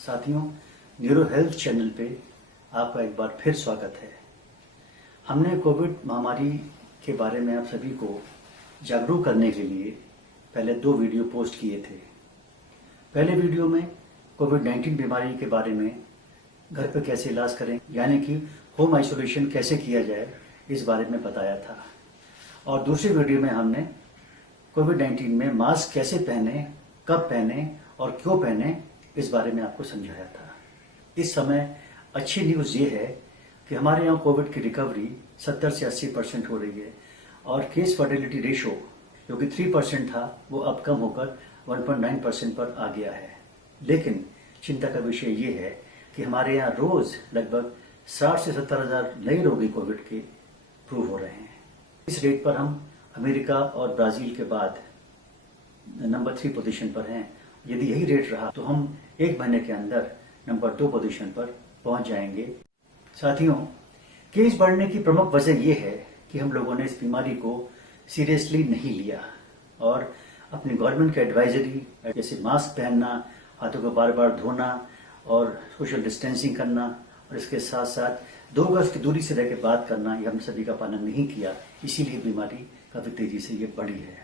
साथियों, neuro health channel पे आपका एक बार फिर स्वागत है। हमने कोविड महामारी के बारे में आप सभी को जागरूक करने के लिए पहले 2 वीडियो पोस्ट किए थे। पहले वीडियो में कोविड-19 बीमारी के बारे में घर पर कैसे इलाज करें, यानी कि होम आइसोलेशन कैसे किया जाए, इस बारे में बताया था। और दूसरी वीडियो में हमने कोविड-19 में मास्क कैसे पहने, कब पहने और क्यों पहने, इस बारे में आपको समझाया था। इस समय अच्छी न्यूज़ ये है कि हमारे यहाँ कोविड की रिकवरी 70 से 80% हो रही है और केस फर्टिलिटी रेशो जो कि 3% था वो अब कम होकर 1.9% पर आ गया है। लेकिन चिंता का विषय ये है कि हमारे यहाँ रोज लगभग 60 से 70 हज़ार नए रोगी कोविड के प्रूव हो रहे हैं। इस रेट पर हम अमेरिका और ब्राजील के बाद नंबर 3 पोजीशन पर हैं। यदि यही रेट रहा तो हम 1 महीने के अंदर नंबर 2 पोजीशन पर पहुंच जाएंगे। साथियों, केस बढ़ने की प्रमुख वजह यह है कि हम लोगों ने इस बीमारी को सीरियसली नहीं लिया और अपनी गवर्नमेंट की एडवाइजरी जैसे मास्क पहनना, हाथों को बार बार धोना और सोशल डिस्टेंसिंग करना और इसके साथ साथ 2 गज की दूरी से रहकर बात करना, ये हम सभी का पालन नहीं किया। इसीलिए बीमारी काफी तेजी से ये बढ़ी है।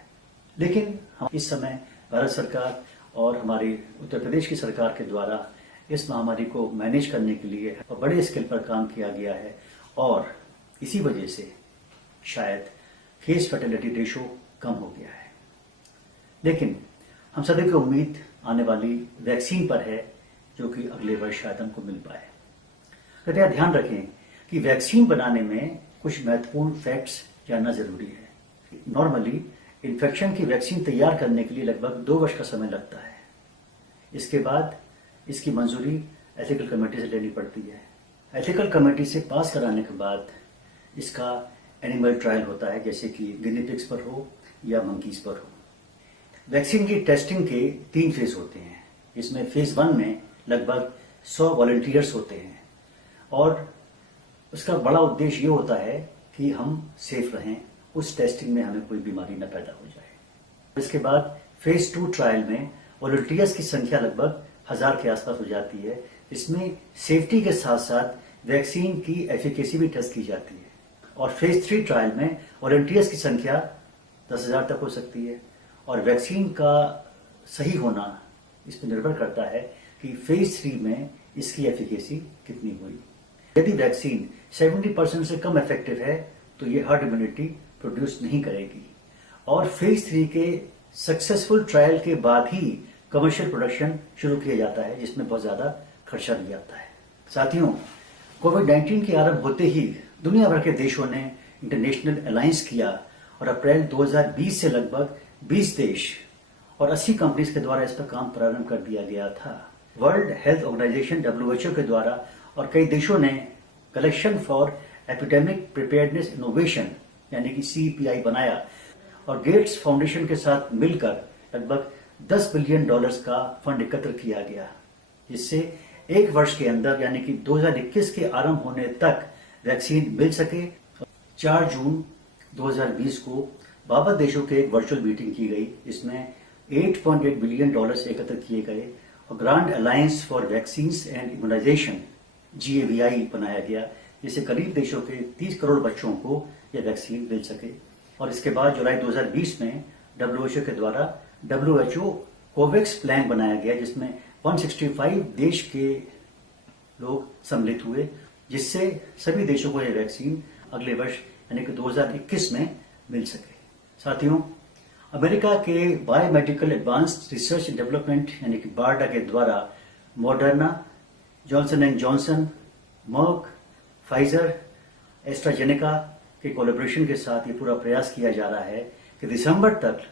लेकिन हम इस समय भारत सरकार और हमारी उत्तर प्रदेश की सरकार के द्वारा इस महामारी को मैनेज करने के लिए बड़े स्केल पर काम किया गया है और इसी वजह से शायद केस फर्टिलिटी रेशो कम हो गया है। लेकिन हम सभी की उम्मीद आने वाली वैक्सीन पर है, जो कि अगले वर्ष शायद हमको मिल पाए। कृपया ध्यान रखें कि वैक्सीन बनाने में कुछ महत्वपूर्ण फैक्ट्स जानना जरूरी है। नॉर्मली इन्फेक्शन की वैक्सीन तैयार करने के लिए लगभग 2 वर्ष का समय लगता है। इसके बाद इसकी मंजूरी एथिकल कमेटी से लेनी पड़ती है। एथिकल कमेटी से पास कराने के बाद इसका एनिमल ट्रायल होता है, जैसे कि गिनी पिग्स पर हो या मंकीज पर हो। वैक्सीन की टेस्टिंग के 3 फेज होते हैं। इसमें फेज 1 में लगभग 100 वॉलंटियर्स होते हैं और उसका बड़ा उद्देश्य ये होता है कि हम सेफ रहें, उस टेस्टिंग में हमें कोई बीमारी न पैदा हो जाए। इसके बाद फेज 2 ट्रायल में वॉलंटियर्स की संख्या लगभग 1000 के आसपास हो जाती है। इसमें सेफ्टी के साथ साथ वैक्सीन की एफिकेसी भी टेस्ट की जाती है। और फेज 3 ट्रायल में वॉलंटियर्स की संख्या 10,000 तक हो सकती है और वैक्सीन का सही होना इस पर निर्भर करता है कि फेज 3 में इसकी एफिकेसी कितनी हुई। यदि वैक्सीन 70% से कम इफेक्टिव है तो ये हर्ड इम्यूनिटी प्रोड्यूस नहीं करेगी और फेज 3 के सक्सेसफुल ट्रायल के बाद ही कमर्शियल प्रोडक्शन शुरू किया जाता है, जिसमें बहुत ज्यादा खर्चा भी आता है। साथियों, कोविड-19 के आरंभ होते ही दुनिया भर के देशों ने इंटरनेशनल अलायंस किया और अप्रैल 2020 से लगभग 20 देश और 80 कंपनीज के द्वारा इस पर काम प्रारंभ कर दिया गया था। वर्ल्ड हेल्थ ऑर्गेनाइजेशन WHO के द्वारा और कई देशों ने collection for epidemic preparedness innovation यानी कि CEPI बनाया और गेट्स फाउंडेशन के साथ मिलकर लगभग $10 बिलियन का फंड एकत्र किया गया, जिससे 1 वर्ष के अंदर यानी कि 2021 के आरंभ होने तक वैक्सीन मिल सके। 4 जून 2020 को 52 देशों के एक वर्चुअल मीटिंग की गई। इसमें $8.8 बिलियन एकत्र किए गए और Grand Alliance for Vaccines and Immunization GAVI बनाया गया, जिससे करीब देशों के 30 करोड़ बच्चों को यह वैक्सीन मिल सके। और इसके बाद जुलाई 2020 में WHO के द्वारा WHO कोवैक्स प्लान बनाया गया, जिसमें 165 देश के लोग सम्मिलित हुए, जिससे सभी देशों को यह वैक्सीन अगले वर्ष यानी कि 2021 में मिल सके। साथियों, अमेरिका के Biomedical Advanced Research and Development यानी कि BARDA के द्वारा Moderna, Johnson and Johnson, Merck, Pfizer, AstraZeneca के कोलैबोरेशन के साथ ये पूरा प्रयास किया जा रहा है कि दिसंबर तक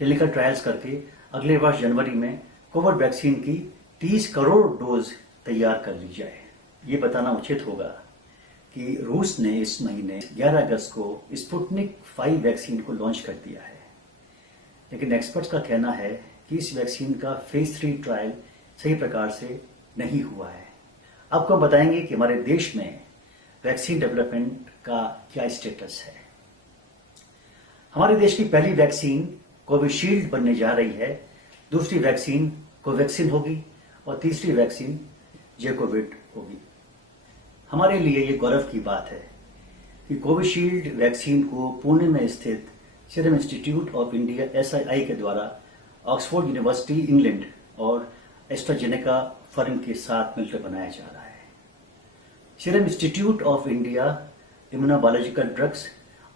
क्लिनिकल ट्रायल्स करके अगले वर्ष जनवरी में कोविड वैक्सीन की 30 करोड़ डोज तैयार कर ली जाए। ये बताना उचित होगा कि रूस ने इस महीने 11 अगस्त को स्पुतनिक 5 वैक्सीन को लॉन्च कर दिया है। लेकिन एक्सपर्ट्स का कहना है कि इस वैक्सीन का फेज 3 ट्रायल सही प्रकार से नहीं हुआ है। आपको बताएंगे कि हमारे देश में वैक्सीन डेवलपमेंट का क्या स्टेटस है। हमारे देश की पहली वैक्सीन कोविशील्ड बनने जा रही है, दूसरी वैक्सीन कोवैक्सिन होगी और तीसरी वैक्सीन जैकोविड होगी। हमारे लिए ये गौरव की बात है कि कोविशील्ड वैक्सीन को पुणे में स्थित serum institute of India SII के द्वारा ऑक्सफोर्ड यूनिवर्सिटी इंग्लैंड और एस्ट्राजेनेका फर्म के साथ मिलकर बनाया जा रहा है। Serum institute of India immunobiological drugs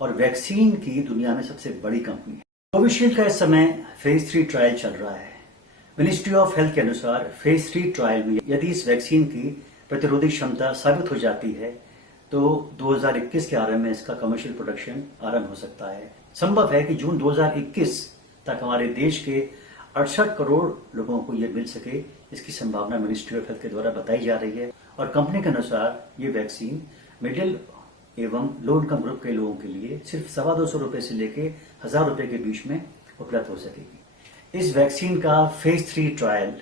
और वैक्सीन की दुनिया में सबसे बड़ी कंपनी है। कोविशील्ड का इस समय फेज 3 ट्रायल चल रहा है। मिनिस्ट्री ऑफ हेल्थ के अनुसार फेज 3 ट्रायल में यदि इस वैक्सीन की प्रतिरोधी क्षमता साबित हो जाती है तो 2021 के आरंभ में इसका कमर्शियल प्रोडक्शन आरंभ हो सकता है। संभव है कि जून 2021 तक हमारे देश के 68 करोड़ लोगों को यह मिल सके, इसकी संभावना मिनिस्ट्री ऑफ हेल्थ के द्वारा बताई जा रही है। और कंपनी के अनुसार ये वैक्सीन मिडिल एवं लो इनकम ग्रुप के लोगों के लिए सिर्फ 250 रुपए से लेके 1000 रुपए के बीच में उपलब्ध हो सकेगी। इस वैक्सीन का फेज 3 ट्रायल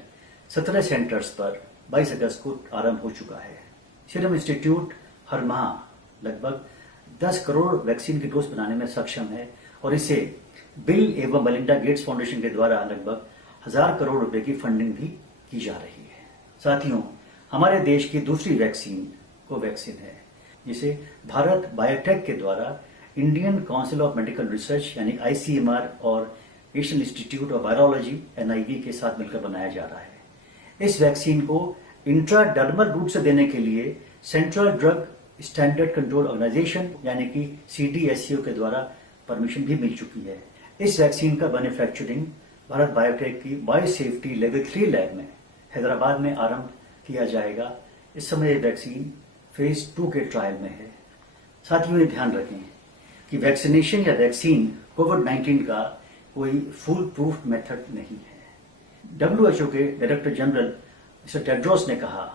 17 सेंटर्स पर 22 अगस्त को आरंभ हो चुका है। सीरम इंस्टीट्यूट हर माह लगभग 10 करोड़ वैक्सीन की डोज बनाने में सक्षम है और इसे बिल एवं मेलिंडा गेट्स फाउंडेशन के द्वारा लगभग 1000 करोड़ रुपए की फंडिंग भी की जा रही है। साथियों, हमारे देश की दूसरी वैक्सीन कोवैक्सीन है, जिसे भारत बायोटेक के द्वारा Indian council of medical research यानी ICMR और Asian institute of virology NIV के साथ मिलकर बनाया जा रहा है। इस वैक्सीन को इंट्राडर्मल रूट से देने के लिए Central Drug Standard Control Organisation यानी कि CDSCO के द्वारा परमिशन भी मिल चुकी है। इस वैक्सीन का मैन्युफैक्चरिंग भारत बायोटेक की बायोसेफ्टी लेवल 3 लैब में हैदराबाद में आरंभ किया जाएगा। इस समय ये वैक्सीन फेज 2 के ट्रायल में है। साथियों, ये ध्यान रखें कि वैक्सीनेशन या वैक्सीन कोविड-19 का कोई फुल प्रूफ मेथड नहीं है। WHO के डायरेक्टर जनरल मिस्टर टेड्रोस ने कहा,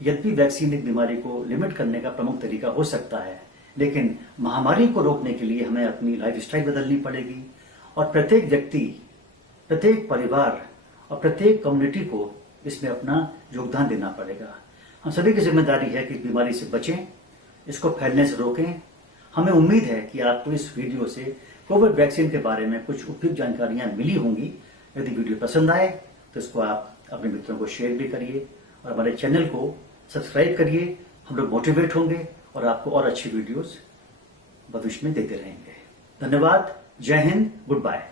यद्यपि वैक्सीन एक बीमारी को लिमिट करने का प्रमुख तरीका हो सकता है, लेकिन महामारी को रोकने के लिए हमें अपनी लाइफस्टाइल बदलनी पड़ेगी और प्रत्येक व्यक्ति, प्रत्येक परिवार और प्रत्येक कम्युनिटी को इसमें अपना योगदान देना पड़ेगा। हम सभी की जिम्मेदारी है कि इस बीमारी से बचें, इसको फैलने से रोकें। हमें उम्मीद है कि आपको इस वीडियो से कोविड वैक्सीन के बारे में कुछ उपयुक्त जानकारियां मिली होंगी। यदि वीडियो पसंद आए तो इसको आप अपने मित्रों को शेयर भी करिए और हमारे चैनल को सब्सक्राइब करिए। हम लोग मोटिवेट होंगे और आपको और अच्छी वीडियोस भविष्य में देते रहेंगे। धन्यवाद। जय हिंद। Good bye.